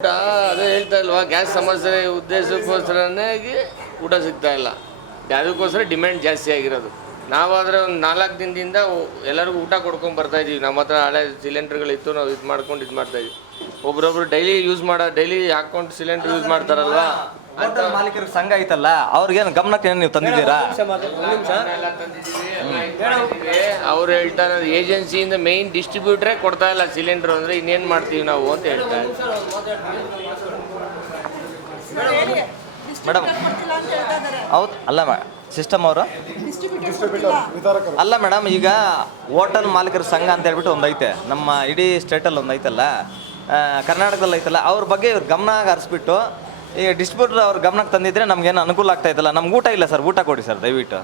ಅದೇ ಹೇಳ್ತಾ ಇಲ್ವಾ, ಗ್ಯಾಸ್ ಸಮಸ್ಯೆ ಉದ್ದೇಶಕ್ಕೋಸ್ಕರನೇ ಊಟ ಸಿಗ್ತಾ ಇಲ್ಲ. ಅದಕ್ಕೋಸ್ಕರ ಡಿಮ್ಯಾಂಡ್ ಜಾಸ್ತಿ ಆಗಿರೋದು. ನಾವಾದರೆ ಒಂದು 4 ದಿನದಿಂದ ಎಲ್ಲರಿಗೂ ಊಟ ಕೊಡ್ಕೊಂಡು ಬರ್ತಾಯಿದ್ದೀವಿ. ನಮ್ಮ ಹತ್ರ ಹಳೆ ಸಿಲಿಂಡರ್ಗಳಿತ್ತು, ನಾವು ಇದು ಮಾಡ್ತಾಯಿದ್ವಿ. ಒಬ್ರೊಬ್ರು ಡೈಲಿ ಹಾಕ್ಕೊಂಡು ಸಿಲಿಂಡರ್ ಯೂಸ್ ಮಾಡ್ತಾರಲ್ವಾ. ಮಾಲೀಕರ ಸಂಘ ಐತಲ್ಲ, ಅವ್ರಿಗೇನು ಗಮನಕ್ಕೆ ನೀವು ತಂದಿದ್ದೀರಾ? ಅವ್ರು ಹೇಳ್ತಾರೆ ಏಜೆನ್ಸಿಯಿಂದ ಮೇಯ್ನ್ ಡಿಸ್ಟ್ರಿಬ್ಯೂಟ್ರೇ ಕೊಡ್ತಾ ಇಲ್ಲ ಸಿಲಿಂಡರ್, ಅಂದರೆ ಇನ್ನೇನು ಮಾಡ್ತೀವಿ ನಾವು ಅಂತ ಹೇಳ್ತಾರೆ. ಮೇಡಮ್ ಹೌದು ಅಲ್ಲ ಸಿಸ್ಟಮ್ ಅವರು ಅಲ್ಲ ಮೇಡಮ್, ಈಗ ಹೋಟೆಲ್ ಮಾಲೀಕರ ಸಂಘ ಅಂತ ಹೇಳ್ಬಿಟ್ಟು ಒಂದು ಐತೆ, ನಮ್ಮ ಇಡೀ ಸ್ಟೇಟಲ್ಲಿ ಒಂದು ಐತಲ್ಲ, ಕರ್ನಾಟಕದಲ್ಲಿ ಐತಲ್ಲ, ಅವ್ರ ಬಗ್ಗೆ ಇವ್ರು ಗಮನ ಹರಿಸ್ಬಿಟ್ಟು ಈಗ ಡಿಸ್ಟ್ರಿಬ್ಯೂಟರ್ ಅವ್ರ ಗಮನಕ್ಕೆ ತಂದಿದ್ರೆ ನಮ್ಗೇನು ಅನುಕೂಲ ಆಗ್ತಾ ಇದ್ದಲ್ಲ. ನಮ್ಗೆ ಊಟ ಇಲ್ಲ ಸರ್, ಊಟ ಕೊಡಿ ಸರ್ ದಯವಿಟ್ಟು.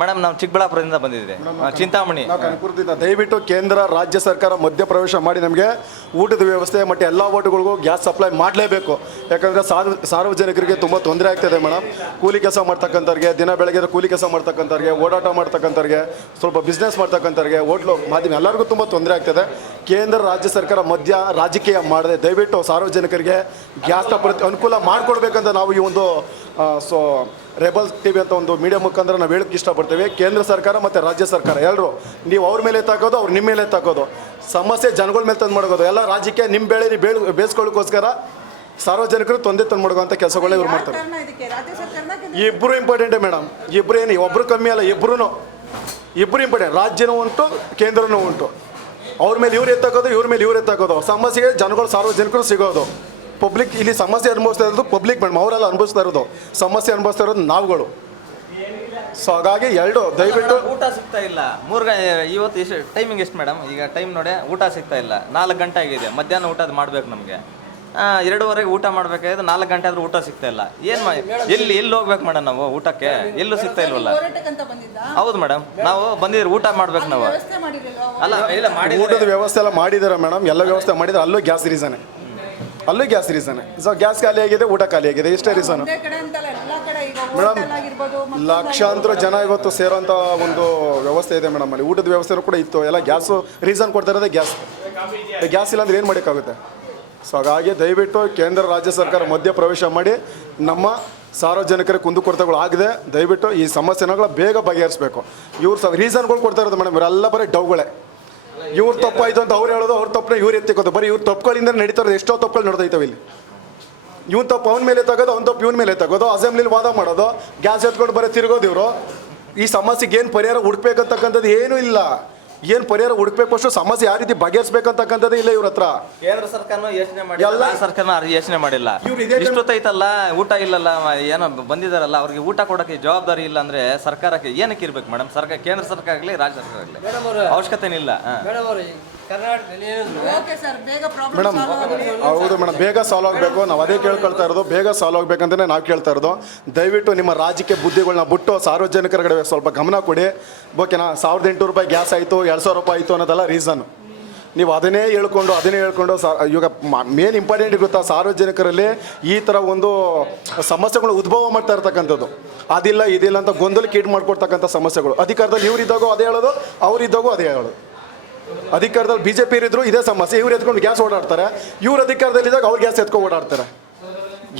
ಮೇಡಮ್ ನಾವು ಚಿಕ್ಕಬಳ್ಳಾಪುರದಿಂದ ಬಂದಿದ್ದೀವಿ, ಚಿಂತಾಮಣಿ. ದಯವಿಟ್ಟು ಕೇಂದ್ರ ರಾಜ್ಯ ಸರ್ಕಾರ ಮಧ್ಯಪ್ರವೇಶ ಮಾಡಿ ನಮಗೆ ಊಟದ ವ್ಯವಸ್ಥೆ ಮತ್ತು ಎಲ್ಲ ಹೋಟೆಲ್ಗಳಿಗೂ ಗ್ಯಾಸ್ ಸಪ್ಲೈ ಮಾಡಲೇಬೇಕು. ಯಾಕಂದರೆ ಸಾರ್ವಜನಿಕರಿಗೆ ತುಂಬ ತೊಂದರೆ ಆಗ್ತಾಯಿದೆ ಮೇಡಮ್. ಕೂಲಿ ಕೆಲಸ ಮಾಡ್ತಕ್ಕಂಥವ್ರಿಗೆ, ದಿನ ಬೆಳಗ್ಗೆ ಕೂಲಿ ಕೆಲಸ ಮಾಡ್ತಕ್ಕಂಥವ್ರಿಗೆ, ಓಡಾಟ ಮಾಡ್ತಕ್ಕಂಥವ್ರಿಗೆ, ಸ್ವಲ್ಪ ಬಿಸ್ನೆಸ್ ಮಾಡ್ತಕ್ಕಂಥವ್ರಿಗೆ, ಹೋಟ್ಲು ಮಾಧ್ಯಮ ಎಲ್ಲರಿಗೂ ತುಂಬ ತೊಂದರೆ ಆಗ್ತದೆ. ಕೇಂದ್ರ ರಾಜ್ಯ ಸರ್ಕಾರ ಮಧ್ಯ ರಾಜಕೀಯ ಮಾಡದೆ ದಯವಿಟ್ಟು ಸಾರ್ವಜನಿಕರಿಗೆ ಗ್ಯಾಸ್ನ ಅನುಕೂಲ ಮಾಡಿಕೊಡ್ಬೇಕಂತ ನಾವು ಈ ಒಂದು ರೆಬಲ್ ಟಿವಿ ಅಂತ ಒಂದು ಮೀಡಿಯಾ ಮುಖಾಂತರ ನಾವು ಹೇಳೋಕ್ಕೆ ಇಷ್ಟಪಡ್ತೀವಿ. ಕೇಂದ್ರ ಸರ್ಕಾರ ಮತ್ತು ರಾಜ್ಯ ಸರ್ಕಾರ ಎಲ್ಲರೂ ನೀವು ಅವ್ರ ಮೇಲೆ ತಾಕೋದು, ಅವ್ರು ನಿಮ್ಮ ಮೇಲೆ ತಾಕೋದು, ಸಮಸ್ಯೆ ಜನಗಳ ಮೇಲೆ ತಂದು ಮಾಡೋದು. ಎಲ್ಲ ರಾಜ್ಯಕ್ಕೆ ನಿಮ್ಮ ಬೆಳೆ ಬೇಯಿಸ್ಕೊಳ್ಳೋಕ್ಕೋಸ್ಕರ ಸಾರ್ವಜನಿಕರು ತೊಂದರೆ ತಂದು ಮಾಡೋಂಥ ಕೆಲಸಗಳನ್ನ ಇವ್ರು ಮಾಡ್ತಾರೆ. ಇಬ್ಬರು ಇಂಪಾರ್ಟೆಂಟೇ ಮೇಡಮ್, ಇಬ್ಬರು ಏನು ಒಬ್ಬರು ಕಮ್ಮಿ ಅಲ್ಲ, ಇಬ್ಬರು ಇಂಪಾರ್ಟೆಂಟ್. ರಾಜ್ಯನೂ ಉಂಟು, ಕೇಂದ್ರನೂ ಉಂಟು. ಅವ್ರ ಮೇಲೆ ಇವ್ರು ಎತ್ತಾಕೋದು, ಇವ್ರ ಮೇಲೆ ಇವ್ರು ಎತ್ತಾಕೋದು. ಸಮಸ್ಯೆಗೆ ಜನಗಳು ಸಾರ್ವಜನಿಕರು ಸಿಗೋದು. ಪಬ್ಲಿಕ್ ಇಲ್ಲಿ ಸಮಸ್ಯೆ ಅನುಭವಿಸ್ತಾ ಇರೋದು ಪಬ್ಲಿಕ್ ಮೇಡಮ್, ಅವರೆಲ್ಲ ಅನುಭವಿಸ್ತಾ ಇರೋದು ಸಮಸ್ಯೆ ಅನುಭವಿಸ್ತಾ ಇರೋದು ನಾವುಗಳು. ಸೊ ಹಾಗಾಗಿ ಎರಡು ದಯವಿಟ್ಟು ಊಟ ಸಿಗ್ತಾ ಇಲ್ಲ. ಇವತ್ತು ಎಷ್ಟು ಟೈಮಿಂಗ್ ಎಷ್ಟು ಮೇಡಮ್? ಈಗ ಟೈಮ್ ನೋಡಿ, ಊಟ ಸಿಗ್ತಾ ಇಲ್ಲ. 4 ಗಂಟೆ ಆಗಿದೆ, ಮಧ್ಯಾಹ್ನ ಊಟ ಮಾಡಬೇಕು ನಮಗೆ. 2:30ಗೆ ಊಟ ಮಾಡಬೇಕಾದ್ರೆ 4 ಗಂಟೆ ಆದರೂ ಊಟ ಸಿಗ್ತಾ ಇಲ್ಲ. ಏನು ಎಲ್ಲಿ ಹೋಗ್ಬೇಕು ಮೇಡಮ್ ನಾವು ಊಟಕ್ಕೆ? ಎಲ್ಲೂ ಸಿಗ್ತಾ ಇಲ್ವಲ್ಲ. ಹೌದು ಮೇಡಮ್, ನಾವು ಬಂದಿದ್ರೆ ಊಟ ಮಾಡ್ಬೇಕು ನಾವು. ಅಲ್ಲ ಇಲ್ಲ ಮಾಡಿ ಊಟದ ವ್ಯವಸ್ಥೆ ಎಲ್ಲ ಮಾಡಿದ್ದಾರೆ ಮೇಡಮ್, ಎಲ್ಲ ವ್ಯವಸ್ಥೆ ಮಾಡಿದ್ದಾರೆ. ಅಲ್ಲೂ ಗ್ಯಾಸ್ ರೀಸನ್ ಸೊ ಗ್ಯಾಸ್ ಖಾಲಿ ಆಗಿದೆ, ಊಟ ಖಾಲಿ ಆಗಿದೆ, ಇಷ್ಟೇ ರೀಸನ್ ಮೇಡಮ್. ಲಕ್ಷಾಂತರ ಜನ ಇವತ್ತು ಸೇರೋಂಥ ಒಂದು ವ್ಯವಸ್ಥೆ ಇದೆ ಮೇಡಮ್. ಅಲ್ಲಿ ಊಟದ ವ್ಯವಸ್ಥೆ ಕೂಡ ಇತ್ತು. ಎಲ್ಲ ಗ್ಯಾಸು ರೀಸನ್ ಕೊಡ್ತಾ ಇರೋದೇ ಗ್ಯಾಸ್ ಇಲ್ಲ ಅಂದ್ರೆ ಏನು ಮಾಡೋಕ್ಕಾಗುತ್ತೆ? ಸೊ ಹಾಗಾಗಿ ದಯವಿಟ್ಟು ಕೇಂದ್ರ ರಾಜ್ಯ ಸರ್ಕಾರ ಮಧ್ಯಪ್ರವೇಶ ಮಾಡಿ ನಮ್ಮ ಸಾರ್ವಜನಿಕರ ಕುಂದುಕೊರತೆಗಳು ಆಗಿದೆ. ದಯವಿಟ್ಟು ಈ ಸಮಸ್ಯೆಗಳ ಬೇಗ ಬಗೆಹರಿಸಬೇಕು. ಇವ್ರು ರೀಸನ್ಗಳು ಕೊಡ್ತಾ ಇರೋದು ಮೇಡಮ್, ಇವರೆಲ್ಲ ಬರೀ ಡೌಗಳೇ. ಇವ್ರು ತಪ್ಪಾಯಿತು ಅಂತ ಅವ್ರು ಹೇಳೋದು, ಅವ್ರ ತಪ್ಪನ್ನ ಇವ್ರು ಎತ್ತಿಕೋದು. ಬರೀ ಇವ್ರು ತಪ್ಪುಗಳಿಂದ ನಡೀತಾ ಇರೋದು. ಎಷ್ಟೋ ತಪ್ಪುಗಳು ನಡೆದೈತವೆ ಇಲ್ಲಿ. ಇವ್ನು ತಪ್ಪು ಅವ್ನ ಮೇಲೆ ತಗೋದು, ಅವ್ನ ತಪ್ಪು ಇವ್ನ ಮೇಲೆ ತಗೋದು, ಅಸೆಂಬ್ಲಿಲಿ ವಾದ ಮಾಡೋದು, ಗ್ಯಾಸ್ ಎತ್ಕೊಂಡು ಬರೀ ತಿರುಗೋದು ಇವರು. ಈ ಸಮಸ್ಯೆಗೆ ಏನು ಪರಿಹಾರ ಹುಡ್ಬೇಕಂತಕ್ಕಂಥದ್ದು ಏನೂ ಇಲ್ಲ. ಏನು ಪರಿಹಾರ ಹುಡುಕ್ಬೇಕು, ಅಷ್ಟು ಸಮಸ್ಯೆ ಯಾವ ರೀತಿ ಬಗೆಹರಿಸಬೇಕಂತಕ್ಕಂಥದ್ದೇ ಇಲ್ಲ ಇವ್ರ ಹತ್ರ. ಕೇಂದ್ರ ಸರ್ಕಾರನೂ ಯೋಚನೆ ಮಾಡಿ, ಎಲ್ಲ ಸರ್ಕಾರ ಯೋಚನೆ ಮಾಡಿಲ್ಲ. ಇಷ್ಟೊತ್ತೈತಲ್ಲ ಊಟ ಇಲ್ಲಲ್ಲ, ಏನೋ ಬಂದಿದಾರಲ್ಲ, ಅವ್ರಿಗೆ ಊಟ ಕೊಡೋಕ್ಕೆ ಜವಾಬ್ದಾರಿ ಇಲ್ಲ ಅಂದ್ರೆ ಸರ್ಕಾರಕ್ಕೆ ಏನಕ್ಕೆ ಇರ್ಬೇಕು ಮೇಡಮ್? ಸರ್ಕಾರ, ಕೇಂದ್ರ ಸರ್ಕಾರ ಆಗಲಿ, ರಾಜ್ಯ ಸರ್ಕಾರ ಆಗಲಿ ಅವಶ್ಯಕತೆ ಇಲ್ಲ. ಮೇಡಮ್ ಹೌದು ಮೇಡಮ್, ಬೇಗ ಸಾಲ್ವ್ ಆಗಬೇಕು. ನಾವು ಅದೇ ಕೇಳ್ಕೊಳ್ತಾ ಇರೋದು, ಬೇಗ ಸಾಲ್ವ್ ಆಗಬೇಕಂತಲೇ ನಾವು ಕೇಳ್ತಾ ಇರೋದು. ದಯವಿಟ್ಟು ನಿಮ್ಮ ರಾಜಕೀಯ ಬುದ್ಧಿಗಳನ್ನ ಬಿಟ್ಟು ಸಾರ್ವಜನಿಕರ ಕಡೆ ಸ್ವಲ್ಪ ಗಮನ ಕೊಡಿ. ಓಕೆನಾ? 1800 ರೂಪಾಯಿ ಗ್ಯಾಸ್ ಆಯಿತು, 2000 ರೂಪಾಯಿ ಆಯಿತು ಅನ್ನೋದೆಲ್ಲ ರೀಸನ್ನು. ನೀವು ಅದನ್ನೇ ಹೇಳ್ಕೊಂಡು ಇವಾಗ ಮೇನ್ ಇಂಪಾರ್ಟೆಂಟ್ ಇರುತ್ತಾ, ಸಾರ್ವಜನಿಕರಲ್ಲಿ ಈ ಥರ ಒಂದು ಸಮಸ್ಯೆಗಳು ಉದ್ಭವ ಮಾಡ್ತಾ ಇರ್ತಕ್ಕಂಥದ್ದು. ಅದಿಲ್ಲ ಇದಿಲ್ಲ ಅಂತ ಗೊಂದಲಕ್ಕೆ ಈಡು ಮಾಡ್ಕೊಡ್ತಕ್ಕಂಥ ಸಮಸ್ಯೆಗಳು. ಅಧಿಕಾರದಲ್ಲಿ ಇವರಿದ್ದಾಗೋ ಅದೇ ಹೇಳೋದು, ಅವರಿದ್ದಾಗೋ ಅದೇ ಹೇಳೋದು. ಅಧಿಕಾರದಲ್ಲಿ BJP ಇರಿದ್ರು ಇದೇ ಸಮಸ್ಯೆ. ಇವ್ರು ಎತ್ಕೊಂಡು ಗ್ಯಾಸ್ ಓಡಾಡ್ತಾರೆ, ಇವ್ರು ಅಧಿಕಾರದಲ್ಲಿದ್ದಾಗ ಅವ್ರು ಗ್ಯಾಸ್ ಎತ್ಕೊಂಡು ಓಡಾಡ್ತಾರೆ.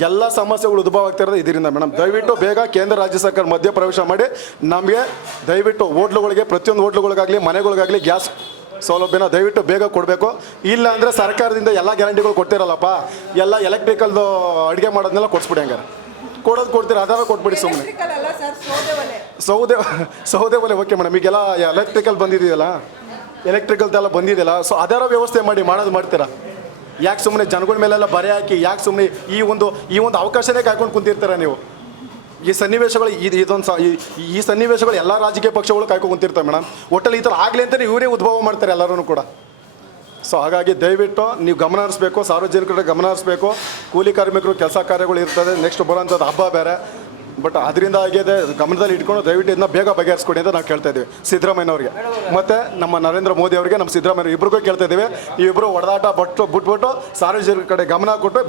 ಎಲ್ಲ ಸಮಸ್ಯೆಗಳು ಉದ್ಭವ ಆಗ್ತಿರೋದು ಇದರಿಂದ ಮೇಡಮ್. ದಯವಿಟ್ಟು ಬೇಗ ಕೇಂದ್ರ ರಾಜ್ಯ ಸರ್ಕಾರ ಮಧ್ಯಪ್ರವೇಶ ಮಾಡಿ ನಮಗೆ ದಯವಿಟ್ಟು ಹೋಟ್ಲುಗಳಿಗೆ, ಪ್ರತಿಯೊಂದು ಹೋಟ್ಲುಗಳಿಗಾಗಲಿ ಮನೆಗಳಿಗಾಗಲಿ ಗ್ಯಾಸ್ ಸೌಲಭ್ಯನ ದಯವಿಟ್ಟು ಬೇಗ ಕೊಡಬೇಕು. ಇಲ್ಲ ಅಂದರೆ ಸರ್ಕಾರದಿಂದ ಎಲ್ಲ ಗ್ಯಾರಂಟಿಗಳು ಕೊಡ್ತಿರಲ್ಲಪ್ಪ, ಎಲ್ಲ ಎಲೆಕ್ಟ್ರಿಕಲ್ದು ಅಡುಗೆ ಮಾಡೋದನ್ನೆಲ್ಲ ಕೊಡಿಸ್ಬಿಡಿ. ಹಂಗಾರೆ ಕೊಡ್ತೀರಾ, ಅದೆಲ್ಲ ಕೊಟ್ಬಿಡಿ ಸುಮ್ಮನೆ. ಸೌದೆ ಒಲೆ ಓಕೆ ಮೇಡಮ್, ಈಗೆಲ್ಲ ಎಲೆಕ್ಟ್ರಿಕಲ್ ಬಂದಿದೆಯಲ್ಲ, ಎಲೆಕ್ಟ್ರಿಕಲ್ದೆಲ್ಲ ಬಂದಿದೆಯಲ್ಲ. ಸೊ ಅದರ ವ್ಯವಸ್ಥೆ ಮಾಡ್ತೀರಾ? ಯಾಕೆ ಸುಮ್ಮನೆ ಜನಗಳ ಮೇಲೆಲ್ಲ ಬರೆ ಹಾಕಿ, ಯಾಕೆ ಸುಮ್ಮನೆ ಈ ಒಂದು ಅವಕಾಶನೇ ಕಾಯ್ಕೊಂಡು ಕುಂತಿರ್ತೀರ ನೀವು? ಈ ಸನ್ನಿವೇಶಗಳು ಈ ಸನ್ನಿವೇಶಗಳು ಎಲ್ಲ ರಾಜಕೀಯ ಪಕ್ಷಗಳು ಕಾಯ್ಕೊಂಡು ಕುಂತಿರ್ತಾರೆ ಮೇಡಮ್. ಒಟ್ಟಲ್ಲಿ ಈ ಥರ ಆಗಲಿ ಅಂತಲೇ ಇವರೇ ಉದ್ಭವ ಮಾಡ್ತಾರೆ ಎಲ್ಲರೂ ಕೂಡ. ಸೊ ಹಾಗಾಗಿ ದಯವಿಟ್ಟು ನೀವು ಗಮನ ಹರಿಸ್ಬೇಕು, ಸಾರ್ವಜನಿಕರ ಗಮನ ಹರಿಸ್ಬೇಕು. ಕೂಲಿ ಕಾರ್ಮಿಕರು ಕೆಲಸ ಕಾರ್ಯಗಳು ಇರ್ತದೆ, ನೆಕ್ಸ್ಟ್ ಬರೋಂಥದ್ದು ಹಬ್ಬ ಬೇರೆ. ಬಟ್ ಅದರಿಂದ ಆಗಿದೆ, ಗಮನದಲ್ಲಿ ಇಟ್ಕೊಂಡು ದಯವಿಟ್ಟು ಇದನ್ನ ಬೇಗ ಬಗೆಹರಿಸ್ಕೊಡಿ ಅಂತ ನಾವು ಕೇಳ್ತಾ ಇದ್ದೀವಿ ಸಿದ್ದರಾಮಯ್ಯನವ್ರಿಗೆ. ಮತ್ತು ನಮ್ಮ ನರೇಂದ್ರ ಮೋದಿ ಅವರಿಗೆ, ನಮ್ಮ ಸಿದ್ದರಾಮಯ್ಯ ಇಬ್ಬರಿಗೂ ಕೇಳ್ತಾ ಇದ್ದೀವಿ. ಇಬ್ಬರು ಹೊಡೆದಾಟ ಬಿಟ್ಬಿಟ್ಟು ಸಾರ್ವಜನಿಕರ ಕಡೆ ಗಮನ ಕೊಟ್ಟು